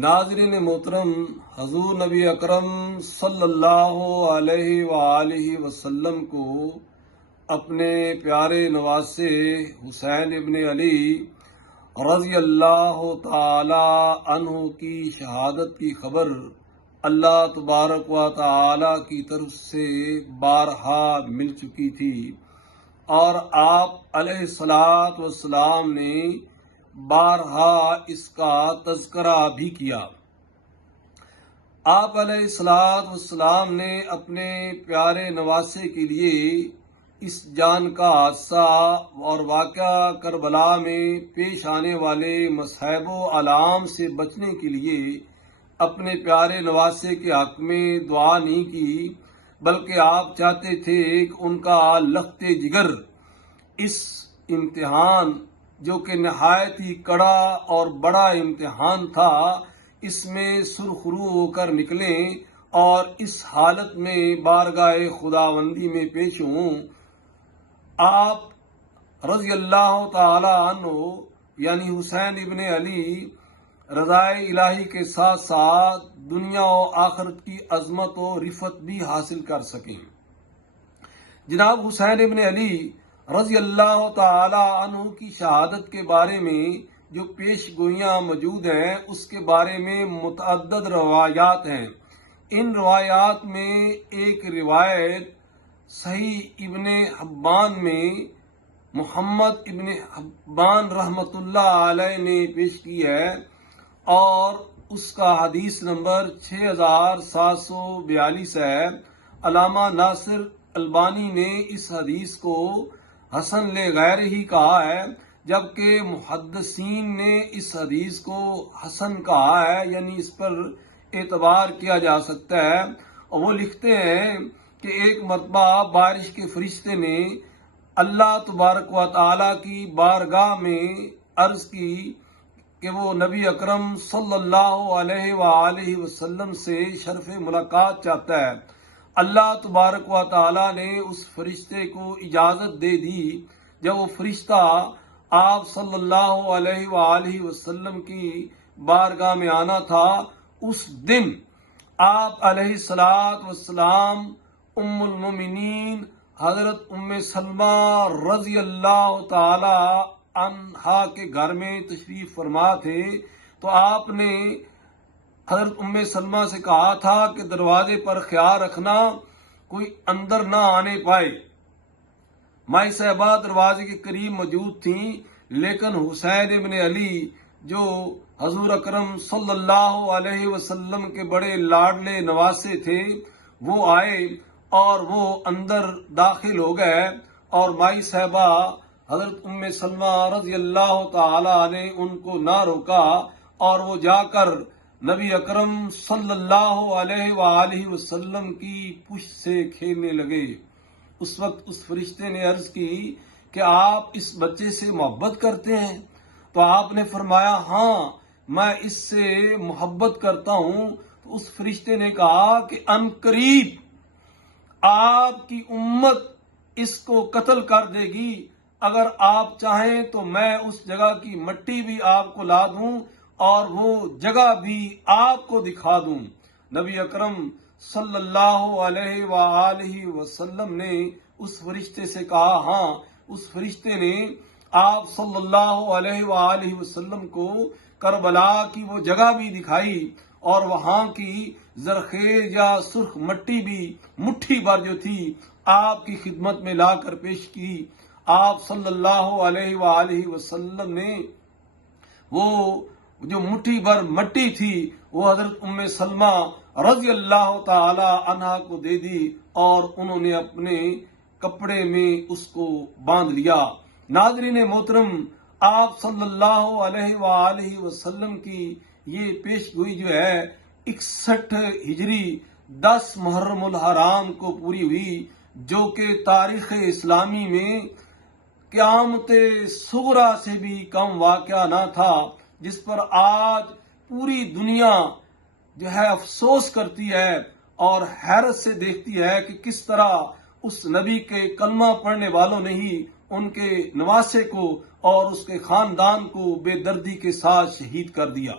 ناظرین محترم، حضور نبی اکرم صلی اللہ علیہ وآلہ وسلم کو اپنے پیارے نواسے حسین ابن علی رضی اللہ تعالی عنہ کی شہادت کی خبر اللہ تبارک و تعالی کی طرف سے بارہا مل چکی تھی، اور آپ علیہ الصلاۃ والسلام نے بارہا اس کا تذکرہ بھی کیا۔ آپ علیہ الصلاۃ والسلام نے اپنے پیارے نواسے کے لیے اس جان کا حادثہ اور واقعہ کربلا میں پیش آنے والے مصائب و آلام سے بچنے کے لیے اپنے پیارے نواسے کے حق میں دعا نہیں کی، بلکہ آپ چاہتے تھے کہ ان کا لخت جگر اس امتحان جو کہ نہایت ہی کڑا اور بڑا امتحان تھا، اس میں سرخرو ہو کر نکلیں اور اس حالت میں بارگاہ خداوندی میں پیش ہوں۔ آپ رضی اللہ تعالی عنہ یعنی حسین ابن علی رضائے الہی کے ساتھ ساتھ دنیا و آخرت کی عظمت و رفعت بھی حاصل کر سکیں۔ جناب حسین ابن علی رضی اللہ تعالی عنہ کی شہادت کے بارے میں جو پیش گوئیاں موجود ہیں، اس کے بارے میں متعدد روایات ہیں۔ ان روایات میں ایک روایت صحیح ابن حبان میں محمد ابن حبان رحمۃ اللہ علیہ نے پیش کی ہے، اور اس کا حدیث نمبر 6742 ہے۔ علامہ ناصر البانی نے اس حدیث کو حسن لغیر ہی کہا ہے، جبکہ محدثین نے اس حدیث کو حسن کہا ہے، یعنی اس پر اعتبار کیا جا سکتا ہے۔ اور وہ لکھتے ہیں کہ ایک مرتبہ بارش کے فرشتے نے اللہ تبارک و تعالی کی بارگاہ میں عرض کی کہ وہ نبی اکرم صلی اللہ علیہ وآلہ وسلم سے شرف ملاقات چاہتا ہے۔ اللہ تبارک و تعالی نے اس فرشتے کو اجازت دے دی۔ جب وہ فرشتہ آپ صلی اللہ علیہ وآلہ وسلم کی بارگاہ میں آنا تھا، اس دن آپ علیہ الصلاۃ والسلام ام المومنین حضرت ام سلمہ رضی اللہ تعالی عنہا کے گھر میں تشریف فرما تھے، تو آپ نے حضرت ام سلمہ سے کہا تھا کہ دروازے پر خیال رکھنا کوئی اندر نہ آنے پائے۔ مائی صاحبہ دروازے کے قریب موجود تھیں، لیکن حسین ابن علی جو حضور اکرم صلی اللہ علیہ وسلم کے بڑے لاڈلے نواسے تھے، وہ آئے اور وہ اندر داخل ہو گئے، اور مائی صاحبہ حضرت ام سلمہ رضی اللہ تعالی نے ان کو نہ روکا، اور وہ جا کر نبی اکرم صلی اللہ علیہ وآلہ وسلم کی پشت سے کھیلنے لگے۔ اس وقت اس فرشتے نے عرض کی کہ آپ اس بچے سے محبت کرتے ہیں؟ تو آپ نے فرمایا ہاں، میں اس سے محبت کرتا ہوں۔ تو اس فرشتے نے کہا کہ ان قریب آپ کی امت اس کو قتل کر دے گی، اگر آپ چاہیں تو میں اس جگہ کی مٹی بھی آپ کو لا دوں اور وہ جگہ بھی آپ کو دکھا دوں۔ نبی اکرم صلی اللہ علیہ وآلہ وسلم نے اس فرشتے سے کہا ہاں۔ اس فرشتے نے آپ صلی اللہ علیہ وآلہ وسلم کو کربلا کی وہ جگہ بھی دکھائی، اور وہاں کی زرخیز یا سرخ مٹی بھی مٹھی بھر جو تھی آپ کی خدمت میں لا کر پیش کی۔ آپ صلی اللہ علیہ وآلہ وسلم نے وہ جو مٹھی بھر مٹی تھی وہ حضرت ام سلمہ رضی اللہ تعالی عنہا کو دے دی، اور انہوں نے اپنے کپڑے میں اس کو باندھ لیا۔ ناظرین محترم، آپ صلی اللہ علیہ وآلہ وسلم کی یہ پیش گوئی جو ہے 61 ہجری 10 محرم الحرام کو پوری ہوئی، جو کہ تاریخ اسلامی میں قیامت صغریٰ سے بھی کم واقعہ نہ تھا، جس پر آج پوری دنیا جو ہے افسوس کرتی ہے اور حیرت سے دیکھتی ہے کہ کس طرح اس نبی کے کلمہ پڑھنے والوں نے ہی ان کے نواسے کو اور اس کے خاندان کو بے دردی کے ساتھ شہید کر دیا۔